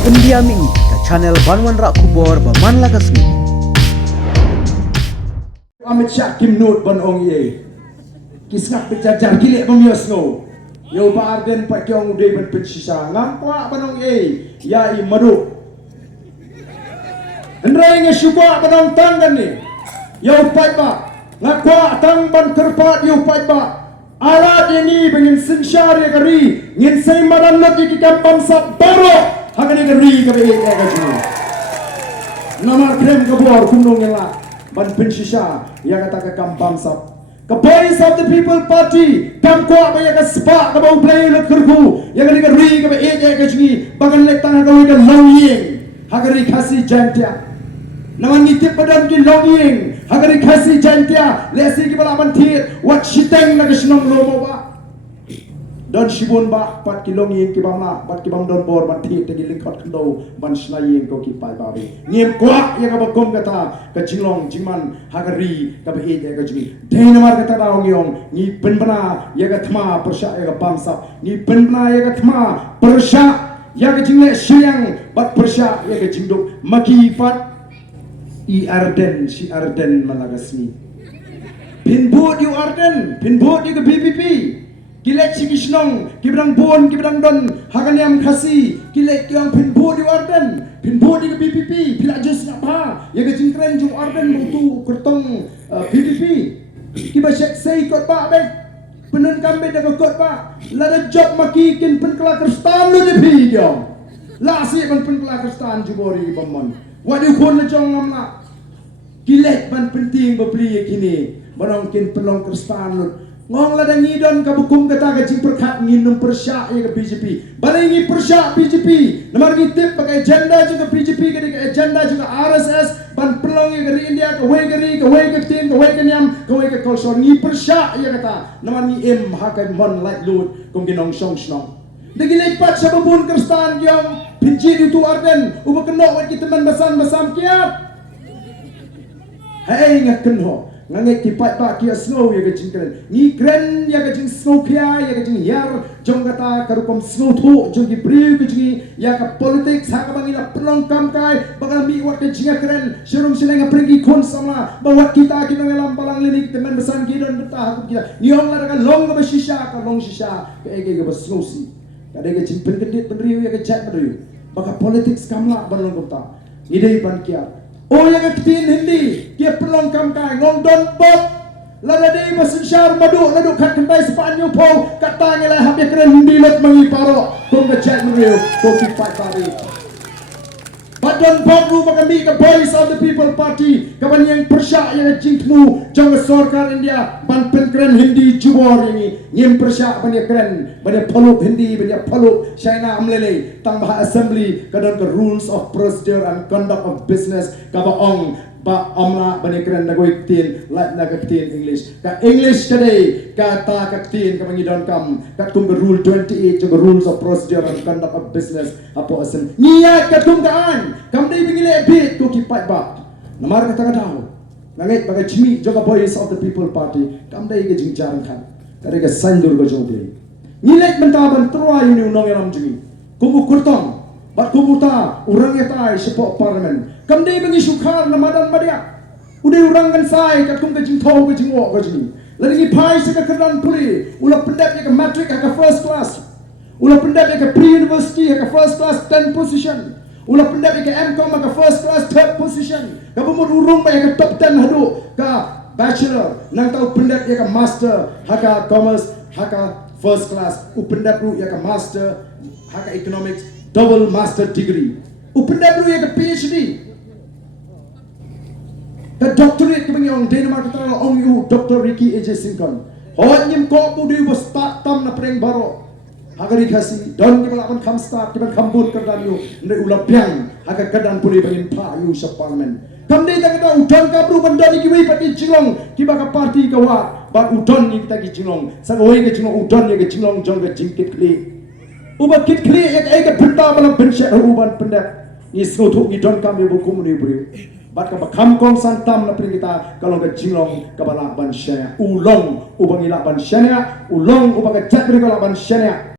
Pendiaming ke channel Banwan Rak Kubor Baman Lagasmi. Amit Shah Kim Noot Ban Ong Ye Kisnak Pejajar Gilek Bamios No Yo Ba Arden Pak Kyong Uday Ban Pensisa Ngampak Ban Ong Ye Ya I Madu Hendrai Nge Syubak Ban Ong Tanggan Ni Yo Pai Ba Ngakwa Tang Ban Kerpat Yo Pai Ba Alat ini Bengin Sinsyar Ya Kari Ngin Say Madan Lagi Kikam Pamsap Baro Hakani Kari Kabe Ya Kaju Nama Krem Kabor Kumnong Ngelak Ban Pensisa yang kata ke kampam sap ke Voice of the People Party kam kuat banyak ke sepak ke bau play let kerku yang kali ke ri ke be ya ke sini bagan let tangan ke ke longying hagari khasi jantia naman ngitip padam ki longying hagari khasi jantia lesi ki bala ban thir wat shiteng na ke sinong lomo ba don shibun ba pat ki longying ki bamna pat ki bam don bor ban thir te ki likhot kendo ban snaying ko ki pai ba be ngiem kuat yang ka bakom kata ke jinglong jingman hagari ka be ya ke sini Denamar kata daong yong ni penbena ya ka thma persya ya ka bamsa ni penbena ya ka thma persya ya ka jingle siang bat persya ya ka jingduk maki pat I Arden si Arden Malagasni pinbut yu Arden pinbut yu ke BPP kilek si Kishnong kibrang bon kibrang don hakaniam khasi kilek yang pinbut yu Arden pinbut yu ke BPP pila jus nak pa ya ka jingkren ju Arden mutu kertong BPP kiba syek say kot ba be penun kambe da kot ba la da job maki kin pen kala kristan lu de phi yo la si ban pen kala kristan jubori bamon wadi khon na jong amna kilek ban penting ba pli kini barang kin pelong kristan lu ngong la da ngidon ka bukum kata ka jing perkhat nginum persya ya ke BJP balai ngi persya BJP nomor ngitip pakai agenda juga BJP ke agenda juga RSS ban pelong ya dari India ke wei ke tin ke wei ke nyam ke wei ke kolsor ngi persya ya kata nomor ngi im hakai mon light load kum ginong song snong degi lepat sababun kristan yang pinji itu Arden uba kenok wat kita man basam kiat hai ngak kenho nganget kipat ba kia snow ya ke jingkren ni kren ya ke jing snow kia ya ke jing yar jong kata karukom snow thu jong ki briu ke jing ya ke politik sa ka bangila pelong kam kai bagal mi wat ke jinga kren syurum sineng pergi kon sama bawa kita ngalam palang linik teman besan kidon betah aku kita niong la kan long ke shisha ka long shisha ke ege ke snow si kade ke jing pen kedit penriu ya ke chat penriu baka politik skamla balong kota idei pan kia oh yang ketin hindi dia pelong kam kai ngong don bot lada dei masin syar madu ladu kat kendai sepanyo po kata ngela habis keren hindi let mangi paro tong ke chat meriu to kipat tadi Badon Bogru makambi ke Voice of the People Party kawan yang persya yang jingmu jong sorkar India ban penkeren hindi jubor ini ngim persya ban keren ban peluk hindi ban peluk China amlele tang bah assembly kadon ke rules of procedure and conduct of business ka ong ba amna ban keren nagoi tin like nagatin English ka English today kata katin ka mangidon kam kat kum rule 28 jong rules of procedure and conduct of business apo asem niat kat kum kaan kam dei bingile bit ko kipat ba namar kata daw nangit bagai jimi joga Voice of the People Party kam dei ke jing jarang kan kare ke sandur go jong dei nilek mentaban trua ini unong yang jimi kumu kurtong bat kumuta urang etai sepok parlimen kam dei bangi sukar namadan madia udah urang kan sai kat kum ke jing thau ke jing wok ke jimi lagi pai se ke kedan puli ulah pendap ke matric ke first class ulah pendap ke pre-university ke first class 10 position ulah pendap ke MCom ke first class 3rd position ka bumur urung ba ke top 10 hadu ka bachelor nang tau pendap ke master haka commerce haka first class upendap ru ya ke master haka economics double master degree upendap ru ya ke PhD ka doctorate ke bangyong Denmark kata ong yu Dr. Ricky AJ Sinkon hot nyim ko ku di bos tak tam na preng baro hagari khasi don ke balapan kham start ke ban khambun kerdan yu ndai ulap piang haga kedan puli bangin pa yu sa parliament kam dei tak ta udon ka bru bandani ki wi pati jilong ki baka party ka wa ba udon ni kita ki jilong sa oi ke jilong udon ni ke jilong jong ke jingkit kli uba kit kli ek ek benda balam pensya uban pendak ni snotu ni don kam yu buku muni bru bat ka bakam kong santam na pring kita kalau ke jinglong ka bala ban syania ulong ubang ila ban syania ulong ubang ke jat bri ka ban syania